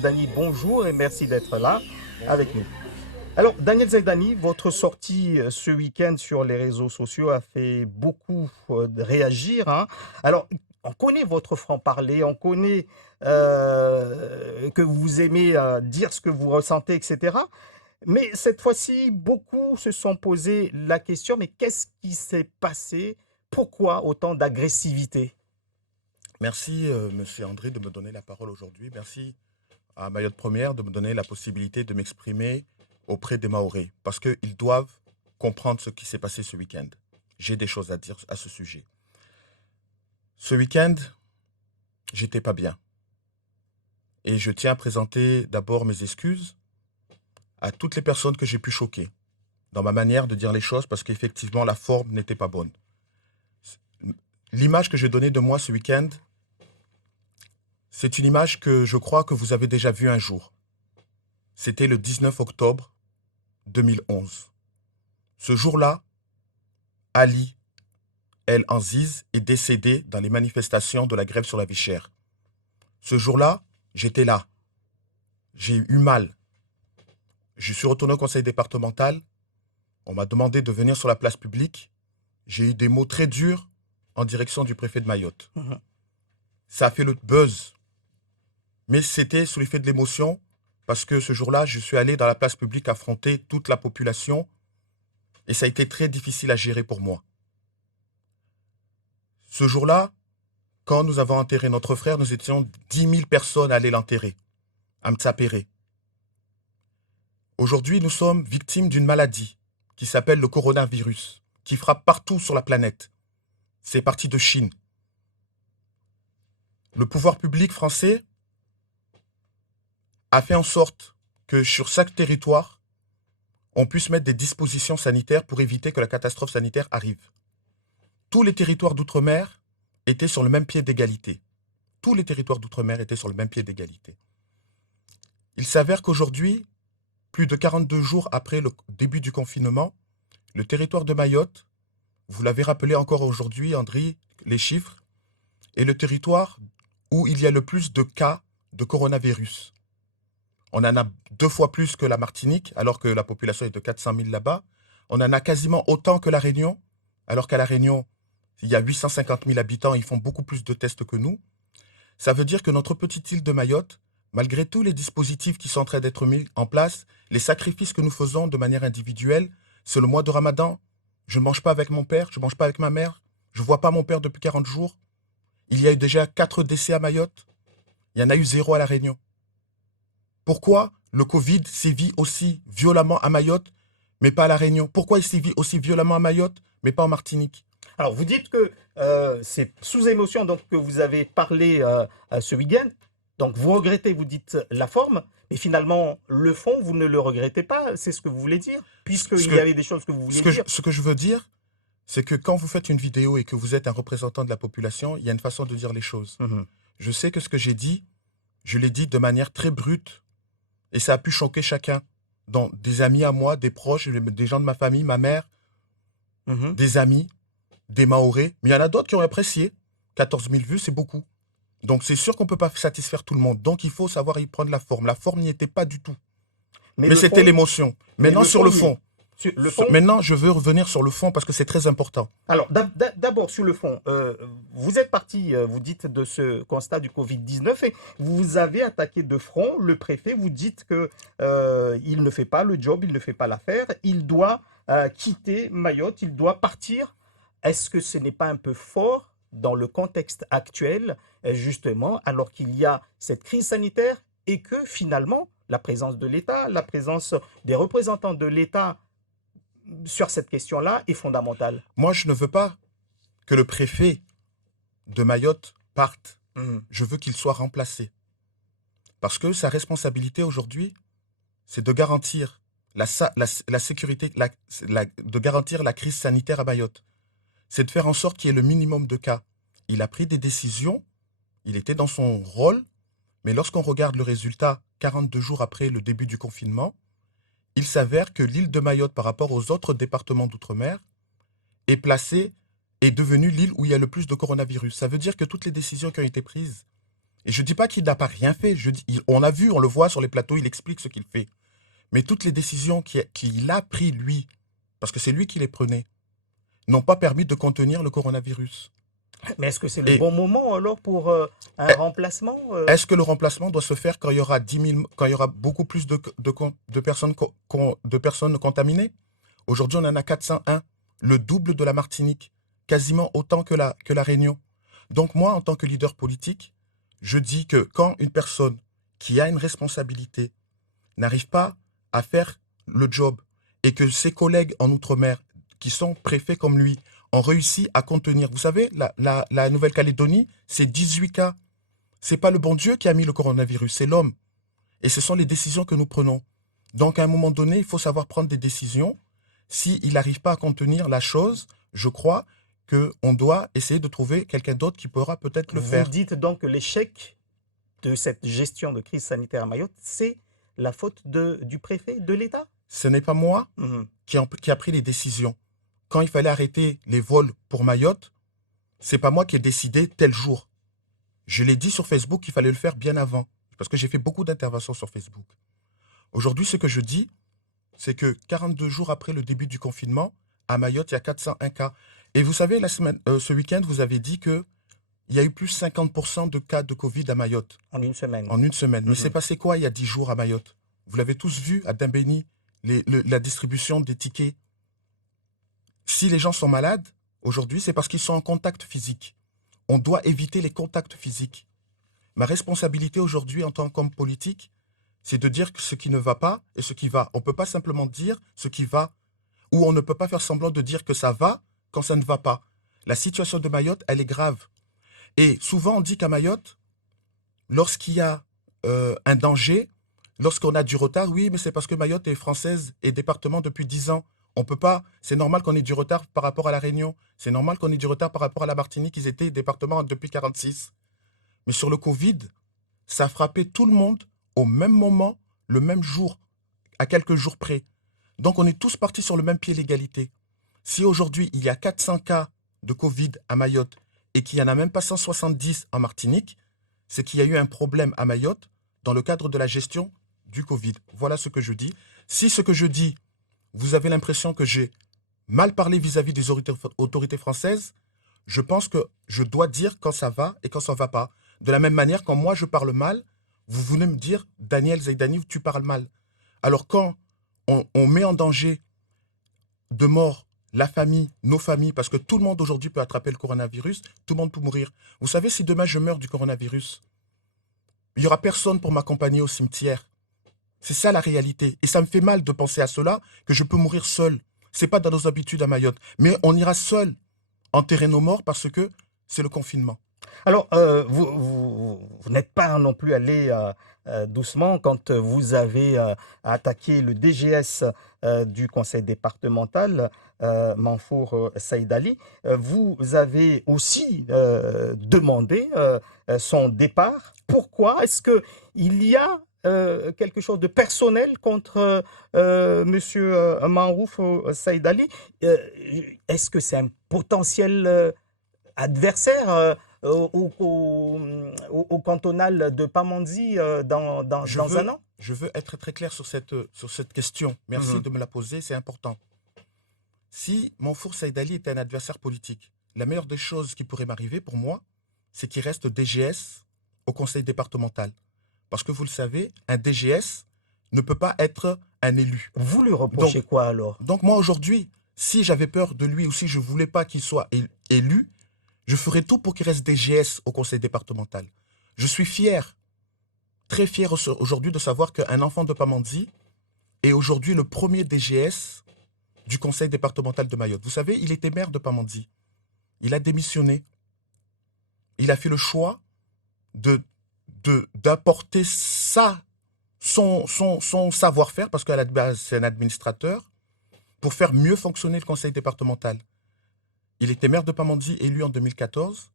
Dani, bonjour et merci d'être là avec Bonjour. nous. Alors, Daniel Zaidani, votre sortie ce week-end sur les réseaux sociaux a fait beaucoup réagir, hein. Alors, on connaît votre franc-parler, on connaît que vous aimez dire ce que vous ressentez, etc. Mais cette fois-ci, beaucoup se sont posé la question, mais qu'est-ce qui s'est passé? Pourquoi autant d'agressivité? Merci, Monsieur André, de me donner la parole aujourd'hui. Merci à Mayotte Première de me donner la possibilité de m'exprimer auprès des Mahorais, parce qu'ils doivent comprendre ce qui s'est passé ce week-end. J'ai des choses à dire à ce sujet. Ce week-end, j'étais pas bien. Et je tiens à présenter d'abord mes excuses à toutes les personnes que j'ai pu choquer dans ma manière de dire les choses, parce qu'effectivement, la forme n'était pas bonne. L'image que j'ai donnée de moi ce week-end, c'est une image que je crois que vous avez déjà vue un jour. C'était le 19 octobre 2011. Ce jour-là, Ali El Anziz est décédé dans les manifestations de la grève sur la vie chère. Ce jour-là, j'étais là. J'ai eu mal. Je suis retourné au conseil départemental. On m'a demandé de venir sur la place publique. J'ai eu des mots très durs en direction du préfet de Mayotte. Mhm. Ça a fait le buzz. Mais c'était sous l'effet de l'émotion parce que ce jour-là, je suis allé dans la place publique affronter toute la population et ça a été très difficile à gérer pour moi. Ce jour-là, quand nous avons enterré notre frère, nous étions 10 000 personnes à aller l'enterrer, à Mtsapéré. Aujourd'hui, nous sommes victimes d'une maladie qui s'appelle le coronavirus, qui frappe partout sur la planète. C'est parti de Chine. Le pouvoir public français a fait en sorte que sur chaque territoire, on puisse mettre des dispositions sanitaires pour éviter que la catastrophe sanitaire arrive. Tous les territoires d'outre-mer étaient sur le même pied d'égalité. Tous les territoires d'outre-mer étaient sur le même pied d'égalité. Il s'avère qu'aujourd'hui, plus de 42 jours après le début du confinement, le territoire de Mayotte, vous l'avez rappelé encore aujourd'hui, André, les chiffres, est le territoire où il y a le plus de cas de coronavirus. On en a 2 fois plus que la Martinique, alors que la population est de 400 000 là-bas. On en a quasiment autant que la Réunion, alors qu'à la Réunion, il y a 850 000 habitants, ils font beaucoup plus de tests que nous. Ça veut dire que notre petite île de Mayotte, malgré tous les dispositifs qui sont en train d'être mis en place, les sacrifices que nous faisons de manière individuelle, c'est le mois de Ramadan. Je ne mange pas avec mon père, je ne mange pas avec ma mère, je ne vois pas mon père depuis 40 jours. Il y a eu déjà 4 décès à Mayotte, il y en a eu 0 à La Réunion. Pourquoi le Covid sévit aussi violemment à Mayotte, mais pas à La Réunion? Pourquoi il sévit aussi violemment à Mayotte, mais pas en Martinique? Alors, vous dites que c'est sous émotion donc, que vous avez parlé ce week-end. Donc, vous regrettez, vous dites la forme, mais finalement, le fond, vous ne le regrettez pas. C'est ce que vous voulez dire, Ce puisqu'il y que, avait des choses que vous ce vouliez que, dire. ce que je veux dire, c'est que quand vous faites une vidéo et que vous êtes un représentant de la population, il y a une façon de dire les choses. Mhm. Je sais que ce que j'ai dit, je l'ai dit de manière très brute et ça a pu choquer chacun. Donc, des amis à moi, des proches, des gens de ma famille, ma mère, Mhm. des amis, des Mahorais. Mais il y en a d'autres qui ont apprécié. 14 000 vues, c'est beaucoup. Donc, c'est sûr qu'on ne peut pas satisfaire tout le monde. Donc, il faut savoir y prendre la forme. La forme n'y était pas du tout. Mais Mais le c'était fond, l'émotion. mais Maintenant, le sur fond le y est. fond. Le fond, Maintenant, je veux revenir sur le fond parce que c'est très important. alors d'abord sur le fond, vous êtes parti, vous dites de ce constat du Covid-19 et vous avez attaqué de front le préfet. Vous dites que il ne fait pas le job, il ne fait pas l'affaire, il doit quitter Mayotte, il doit partir. Est-ce que ce n'est pas un peu fort dans le contexte actuel, justement, alors qu'il y a cette crise sanitaire et que finalement la présence de l'État, la présence des représentants de l'État sur cette question-là est fondamentale. Moi, je ne veux pas que le préfet de Mayotte parte. Mhm. Je veux qu'il soit remplacé. Parce que sa responsabilité aujourd'hui, c'est de garantir la sécurité, de garantir la crise sanitaire à Mayotte. C'est de faire en sorte qu'il y ait le minimum de cas. Il a pris des décisions, il était dans son rôle, mais lorsqu'on regarde le résultat 42 jours après le début du confinement, il s'avère que l'île de Mayotte, par rapport aux autres départements d'outre-mer, est devenue l'île où il y a le plus de coronavirus. Ça veut dire que toutes les décisions qui ont été prises Et je ne dis pas qu'il n'a pas rien fait. On a vu, on le voit sur les plateaux, il explique ce qu'il fait. Mais toutes les décisions qu'il a prises, lui, parce que c'est lui qui les prenait, n'ont pas permis de contenir le coronavirus. Mais est-ce que c'est le Et bon moment alors pour un est- remplacement est-ce que le remplacement doit se faire quand il y aura 10 000, quand il y aura beaucoup plus de personnes, de personnes contaminées? Aujourd'hui, on en a 401, le double de la Martinique, quasiment autant que la Réunion. Donc moi, en tant que leader politique, je dis que quand une personne qui a une responsabilité n'arrive pas à faire le job et que ses collègues en Outre-mer, qui sont préfets comme lui, ont réussi à contenir. Vous savez, la Nouvelle-Calédonie, c'est 18 cas. C'est pas le bon Dieu qui a mis le coronavirus, c'est l'homme. Et ce sont les décisions que nous prenons. Donc à un moment donné, il faut savoir prendre des décisions. S'il n'arrive pas à contenir la chose, je crois qu'on doit essayer de trouver quelqu'un d'autre qui pourra peut-être le Vous faire. dites donc que l'échec de cette gestion de crise sanitaire à Mayotte, c'est la faute du préfet, de l'État? Ce n'est pas moi Mhm. qui a pris les décisions. Quand il fallait arrêter les vols pour Mayotte, c'est pas moi qui ai décidé tel jour. Je l'ai dit sur Facebook qu'il fallait le faire bien avant, parce que j'ai fait beaucoup d'interventions sur Facebook. Aujourd'hui, ce que je dis, c'est que 42 jours après le début du confinement, à Mayotte, il y a 401 cas. Et vous savez, ce week-end, vous avez dit qu'il y a eu plus de 50% de cas de Covid à Mayotte En une semaine. en une semaine. Mais c'est Mhm. passé quoi il y a 10 jours à Mayotte? Vous l'avez tous vu à Dembéni, la distribution des tickets. Si les gens sont malades, aujourd'hui, c'est parce qu'ils sont en contact physique. On doit éviter les contacts physiques. Ma responsabilité aujourd'hui en tant qu'homme politique, c'est de dire ce qui ne va pas et ce qui va. On ne peut pas simplement dire ce qui va, ou on ne peut pas faire semblant de dire que ça va quand ça ne va pas. La situation de Mayotte, elle est grave. Et souvent, on dit qu'à Mayotte, lorsqu'il y a un danger, lorsqu'on a du retard, oui, mais c'est parce que Mayotte est française et département depuis 10 ans. On peut pas, c'est normal qu'on ait du retard par rapport à la Réunion. C'est normal qu'on ait du retard par rapport à la Martinique, ils étaient département depuis 46. Mais sur le Covid, ça a frappé tout le monde au même moment, le même jour, à quelques jours près. Donc on est tous partis sur le même pied d'égalité. Si aujourd'hui il y a 400 cas de Covid à Mayotte et qu'il n'y en a même pas 170 en Martinique, c'est qu'il y a eu un problème à Mayotte dans le cadre de la gestion du Covid. Voilà ce que je dis. Si ce que je dis, vous avez l'impression que j'ai mal parlé vis-à-vis des autorités françaises, je pense que je dois dire quand ça va et quand ça ne va pas. De la même manière, quand moi je parle mal, vous venez me dire, Daniel Zaidani, tu parles mal. Alors quand on met en danger de mort la famille, nos familles, parce que tout le monde aujourd'hui peut attraper le coronavirus, tout le monde peut mourir. Vous savez, si demain je meurs du coronavirus, il n'y aura personne pour m'accompagner au cimetière. C'est ça la réalité. Et ça me fait mal de penser à cela, que je peux mourir seul. C'est pas dans nos habitudes à Mayotte. Mais on ira seul enterrer nos morts parce que c'est le confinement. Alors, vous n'êtes pas non plus allé doucement quand vous avez attaqué le DGS du conseil départemental, Manfour Saïd Ali. Vous avez aussi demandé son départ. Pourquoi? Est-ce qu'il y a quelque chose de personnel contre Monsieur Manfour Saïd Ali? Euh, Est-ce que c'est un potentiel adversaire au cantonal de Pamandzi Je dans un veux, an? je veux être très clair sur cette question. Merci Mhm. de me la poser, c'est important. Si Manfour Saïd Ali était un adversaire politique, la meilleure des choses qui pourrait m'arriver pour moi, c'est qu'il reste DGS au conseil départemental. Parce que vous le savez, un DGS ne peut pas être un élu. Vous lui Donc, reprochez quoi alors? donc moi aujourd'hui, si j'avais peur de lui ou si je ne voulais pas qu'il soit élu, je ferais tout pour qu'il reste DGS au conseil départemental. Je suis fier, très fier aujourd'hui de savoir qu'un enfant de Pamandzi est aujourd'hui le premier DGS du conseil départemental de Mayotte. Vous savez, il était maire de Pamandzi. Il a démissionné. Il a fait le choix d'apporter son savoir-faire, parce qu'à la base, c'est un administrateur, pour faire mieux fonctionner le conseil départemental. Il était maire de Pamandzi, élu en 2014.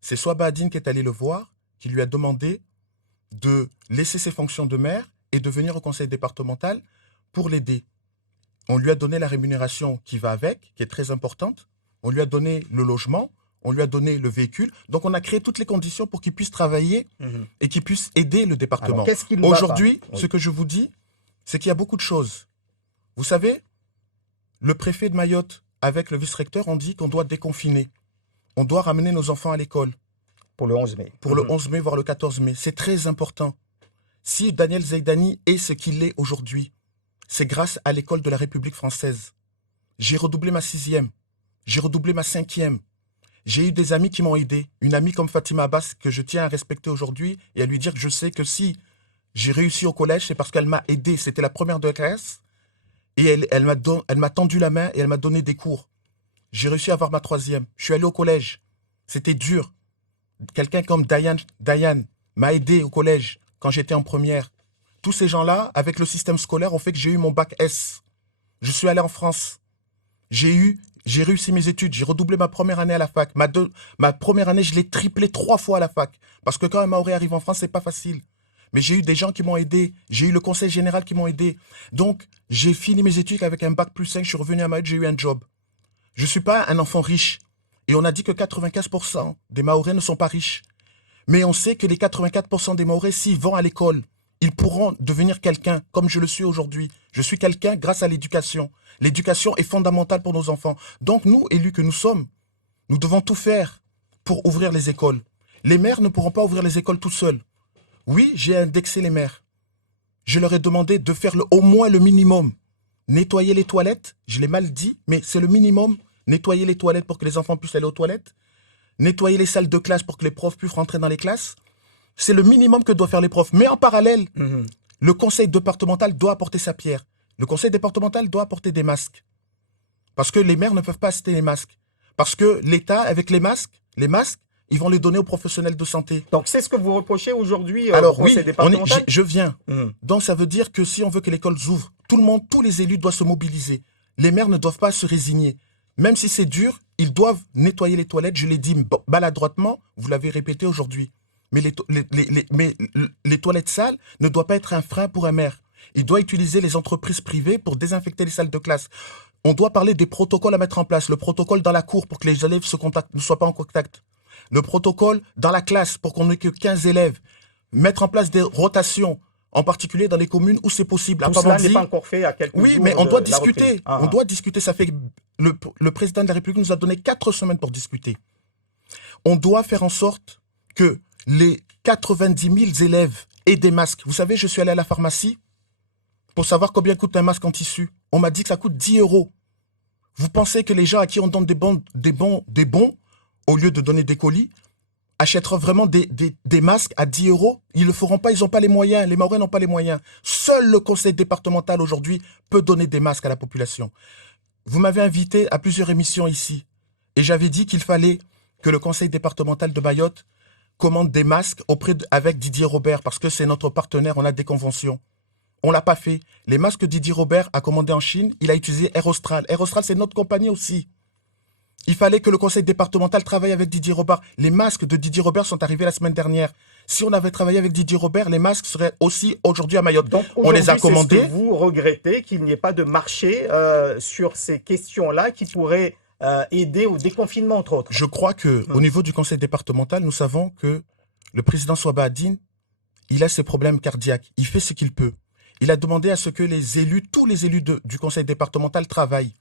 C'est Swaba Adine qui est allé le voir, qui lui a demandé de laisser ses fonctions de maire et de venir au conseil départemental pour l'aider. On lui a donné la rémunération qui va avec, qui est très importante. On lui a donné le logement. on lui a donné le véhicule. Donc on a créé toutes les conditions pour qu'il puisse travailler et qu'il puisse aider le département. Alors, qu'est-ce qu'il ne va pas? Aujourd'hui, Oui. ce que je vous dis, c'est qu'il y a beaucoup de choses. Vous savez, le préfet de Mayotte, avec le vice-recteur, on dit qu'on doit déconfiner. On doit ramener nos enfants à l'école. Pour le 11 mai. Pour le 11 mai, voire le 14 mai. C'est très important. Si Daniel Zaidani est ce qu'il est aujourd'hui, c'est grâce à l'école de la République française. J'ai redoublé ma 6e. J'ai redoublé ma 5e. J'ai eu des amis qui m'ont aidé. Une amie comme Fatima Abbas, que je tiens à respecter aujourd'hui et à lui dire que je sais que si j'ai réussi au collège, c'est parce qu'elle m'a aidé. C'était la première de la classe. Et elle m'a tendu la main et elle m'a donné des cours. J'ai réussi à avoir ma 3e. Je suis allé au collège. C'était dur. Quelqu'un comme Diane m'a aidé au collège quand j'étais en première. Tous ces gens-là, avec le système scolaire, ont fait que j'ai eu mon bac S. Je suis allé en France. J'ai réussi mes études. J'ai redoublé ma première année à la fac. Ma première année, je l'ai triplé 3 fois à la fac. Parce que quand un Maoré arrive en France, c'est pas facile. Mais j'ai eu des gens qui m'ont aidé. J'ai eu le conseil général qui m'ont aidé. Donc, j'ai fini mes études avec un bac +5. Je suis revenu à Mayotte, j'ai eu un job. Je ne suis pas un enfant riche. Et on a dit que 95% des Mahorais ne sont pas riches. Mais on sait que les 84% des Mahorais, s'ils vont à l'école, ils pourront devenir quelqu'un, comme je le suis aujourd'hui. Je suis quelqu'un grâce à l'éducation. L'éducation est fondamentale pour nos enfants. Donc nous, élus que nous sommes, nous devons tout faire pour ouvrir les écoles. Les maires ne pourront pas ouvrir les écoles tout seuls. Oui, j'ai indexé les maires. Je leur ai demandé de faire au moins le minimum. Nettoyer les toilettes, je l'ai mal dit, mais c'est le minimum. Nettoyer les toilettes pour que les enfants puissent aller aux toilettes. Nettoyer les salles de classe pour que les profs puissent rentrer dans les classes. C'est le minimum que doivent faire les profs. Mais en parallèle, le conseil départemental doit apporter sa pierre. Le conseil départemental doit apporter des masques. Parce que les maires ne peuvent pas acheter les masques. Parce que l'État, avec les masques, ils vont les donner aux professionnels de santé. Donc, c'est ce que vous reprochez aujourd'hui Alors au oui, conseil départemental? je viens. Donc ça veut dire que si on veut que l'école s'ouvre, tout le monde, tous les élus doivent se mobiliser. Les maires ne doivent pas se résigner. Même si c'est dur, ils doivent nettoyer les toilettes. Je l'ai dit maladroitement, vous l'avez répété aujourd'hui. Mais les toilettes sales ne doivent pas être un frein pour un maire. Il doit utiliser les entreprises privées pour désinfecter les salles de classe. On doit parler des protocoles à mettre en place. Le protocole dans la cour pour que les élèves ne soient pas en contact. Le protocole dans la classe pour qu'on n'ait que 15 élèves. Mettre en place des rotations, en particulier dans les communes où c'est possible. Tout cela n'est pas encore fait à quelques jours. Oui, mais on doit discuter. On doit discuter. Ça fait le président de la République nous a donné 4 semaines pour discuter. On doit faire en sorte que les 90 000 élèves aient des masques. Vous savez, je suis allé à la pharmacie pour savoir combien coûte un masque en tissu. On m'a dit que ça coûte 10 €. Vous pensez que les gens à qui on donne des bons, au lieu de donner des colis, achèteront vraiment des masques à 10 €? Ils ne le feront pas, ils n'ont pas les moyens. Les Mahorais n'ont pas les moyens. Seul le conseil départemental aujourd'hui peut donner des masques à la population. Vous m'avez invité à plusieurs émissions ici. Et j'avais dit qu'il fallait que le conseil départemental de Mayotte commande des masques avec Didier Robert, parce que c'est notre partenaire, on a des conventions. On ne l'a pas fait. Les masques que Didier Robert a commandés en Chine, il a utilisé Air Austral. Air Austral, c'est notre compagnie aussi. Il fallait que le conseil départemental travaille avec Didier Robert. Les masques de Didier Robert sont arrivés la semaine dernière. Si on avait travaillé avec Didier Robert, les masques seraient aussi aujourd'hui à Mayotte. Donc, on les a commandés. Est-ce que vous regrettez qu'il n'y ait pas de marché sur ces questions-là qui pourraient aider au déconfinement, entre autres? Je crois qu'au niveau du conseil départemental, nous savons que le président Souaba Adine, il a ses problèmes cardiaques. Il fait ce qu'il peut. Il a demandé à ce que les élus, tous les élus du conseil départemental travaillent.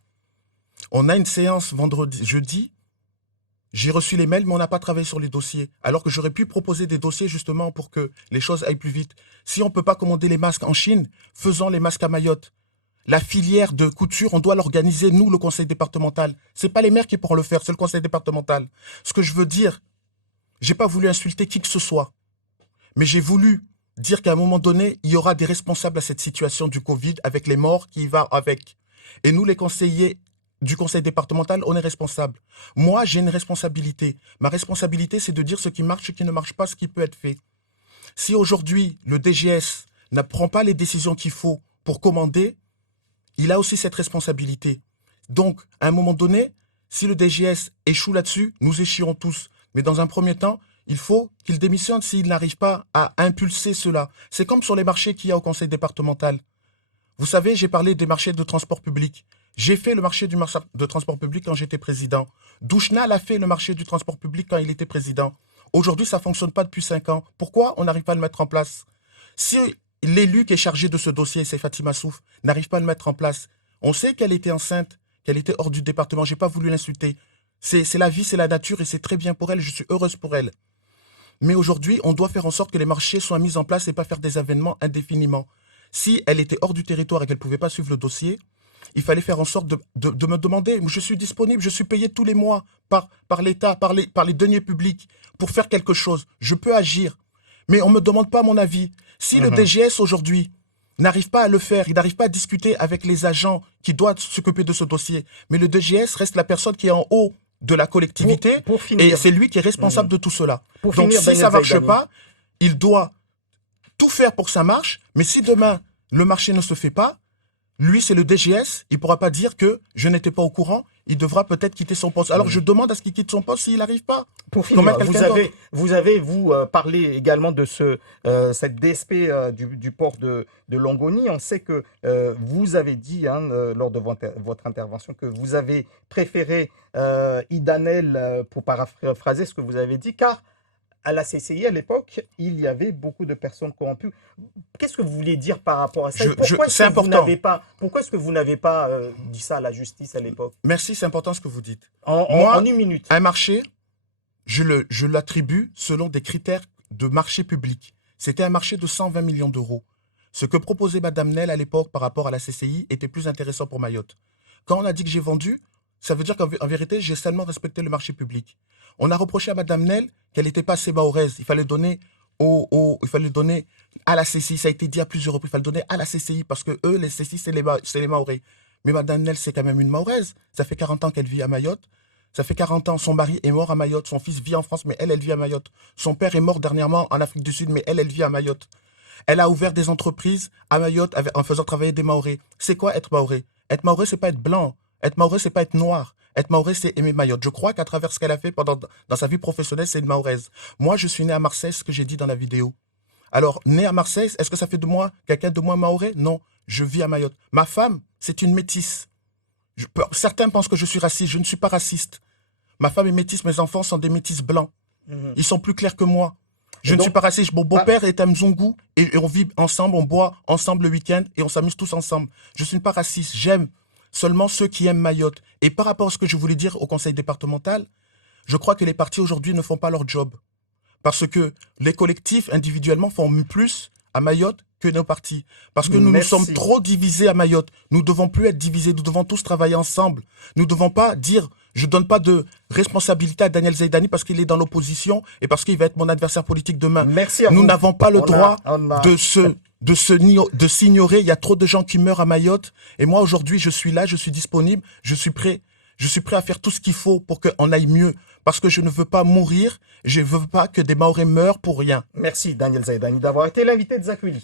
On a une séance jeudi. J'ai reçu les mails, mais on n'a pas travaillé sur les dossiers. Alors que j'aurais pu proposer des dossiers justement pour que les choses aillent plus vite. Si on ne peut pas commander les masques en Chine, faisons les masques à Mayotte. La filière de couture, on doit l'organiser, nous, le conseil départemental. Ce n'est pas les maires qui pourront le faire, c'est le conseil départemental. Ce que je veux dire, je n'ai pas voulu insulter qui que ce soit. Mais j'ai voulu dire qu'à un moment donné, il y aura des responsables à cette situation du Covid avec les morts qui y vont avec. Et nous, les conseillers du conseil départemental, on est responsables. Moi, j'ai une responsabilité. Ma responsabilité, c'est de dire ce qui marche, ce qui ne marche pas, ce qui peut être fait. Si aujourd'hui, le DGS ne prend pas les décisions qu'il faut pour commander, il a aussi cette responsabilité. Donc, à un moment donné, si le DGS échoue là-dessus, nous échouerons tous. Mais dans un premier temps, il faut qu'il démissionne s'il n'arrive pas à impulser cela. C'est comme sur les marchés qu'il y a au conseil départemental. Vous savez, j'ai parlé des marchés de transport public. J'ai fait le marché de transport public quand j'étais président. Douchnal a fait le marché du transport public quand il était président. Aujourd'hui, ça ne fonctionne pas depuis 5 ans. Pourquoi on n'arrive pas à le mettre en place? Si l'élu qui est chargé de ce dossier, c'est Fatima Souf, n'arrive pas à le mettre en place, on sait qu'elle était enceinte, qu'elle était hors du département. Je n'ai pas voulu l'insulter. C'est la vie, c'est la nature et c'est très bien pour elle. Je suis heureuse pour elle. Mais aujourd'hui, on doit faire en sorte que les marchés soient mis en place et pas faire des événements indéfiniment. Si elle était hors du territoire et qu'elle ne pouvait pas suivre le dossier, il fallait faire en sorte de me demander. Je suis disponible, je suis payé tous les mois par l'État, par les deniers publics pour faire quelque chose. Je peux agir. Mais on ne me demande pas mon avis. Si le DGS aujourd'hui n'arrive pas à le faire, il n'arrive pas à discuter avec les agents qui doivent s'occuper de ce dossier, mais le DGS reste la personne qui est en haut de la collectivité Pour finir, et c'est lui qui est responsable de tout cela. Pour Donc finir, si Daniel ça ne marche Zaïdani. pas, il doit tout faire pour que ça marche, mais si demain le marché ne se fait pas, lui c'est le DGS, il ne pourra pas dire que je n'étais pas au courant, il devra peut-être quitter son poste. Alors je demande à ce qu'il quitte son poste s'il n'arrive pas. Pour Qu'on finir, mette quelqu'un vous avez parlé également de cette DSP du port de Longoni. On sait que vous avez dit lors de votre intervention que vous avez préféré Idanel, pour paraphraser ce que vous avez dit, car à la CCI à l'époque, il y avait beaucoup de personnes corrompues. Qu'est-ce que vous voulez dire par rapport à ça? Pourquoi est-ce que vous n'avez pas dit ça à la justice à l'époque? Merci, c'est important ce que vous dites. En une minute. Un marché, je l'attribue selon des critères de marché public. C'était un marché de 120 millions d'euros. Ce que proposait Madame Nel à l'époque par rapport à la CCI était plus intéressant pour Mayotte. Quand on a dit que j'ai vendu, ça veut dire qu'en vérité, j'ai seulement respecté le marché public. On a reproché à Madame Nel qu'elle n'était pas assez mahoraise. Il fallait donner à la CCI. Ça a été dit à plusieurs reprises. Il fallait donner à la CCI parce que eux, les CCI, c'est les Mahorais. Mais Madame Nel, c'est quand même une Mahoraise. Ça fait 40 ans qu'elle vit à Mayotte. Ça fait 40 ans, son mari est mort à Mayotte. Son fils vit en France, mais elle vit à Mayotte. Son père est mort dernièrement en Afrique du Sud, mais elle vit à Mayotte. Elle a ouvert des entreprises à Mayotte en faisant travailler des Mahorais. C'est quoi être Mahorais? Être Mahorais, c'est pas être blanc. Être Mahorais, c'est pas être noir. Être Mahorais, c'est aimer Mayotte. Je crois qu'à travers ce qu'elle a fait dans sa vie professionnelle, c'est une Mahoraise. Moi, je suis né à Marseille, ce que j'ai dit dans la vidéo. Alors, né à Marseille, est-ce que ça fait de moi quelqu'un de moi Mahorais? Non, je vis à Mayotte. Ma femme, c'est une métisse. Certains pensent que je suis raciste. Je ne suis pas raciste. Ma femme est métisse, mes enfants sont des métis blancs. Ils sont plus clairs que moi. Je ne suis pas raciste. Mon beau-père est un Mzungu et on vit ensemble, on boit ensemble le week-end et on s'amuse tous ensemble. Je ne suis pas raciste. J'aime seulement ceux qui aiment Mayotte. Et par rapport à ce que je voulais dire au conseil départemental, je crois que les partis aujourd'hui ne font pas leur job. Parce que les collectifs individuellement font plus à Mayotte que nos partis. Parce que nous sommes trop divisés à Mayotte. Nous ne devons plus être divisés. Nous devons tous travailler ensemble. Nous ne devons pas dire, je ne donne pas de responsabilité à Daniel Zaïdani parce qu'il est dans l'opposition et parce qu'il va être mon adversaire politique demain. Merci à vous. Nous n'avons pas le droit de s'ignorer. Il y a trop de gens qui meurent à Mayotte. Et moi, aujourd'hui, je suis là, je suis disponible, je suis prêt. Je suis prêt à faire tout ce qu'il faut pour qu'on aille mieux. Parce que je ne veux pas mourir. Je ne veux pas que des Mahorais meurent pour rien. Merci, Daniel Zaïdani, d'avoir été l'invité de Zakwili.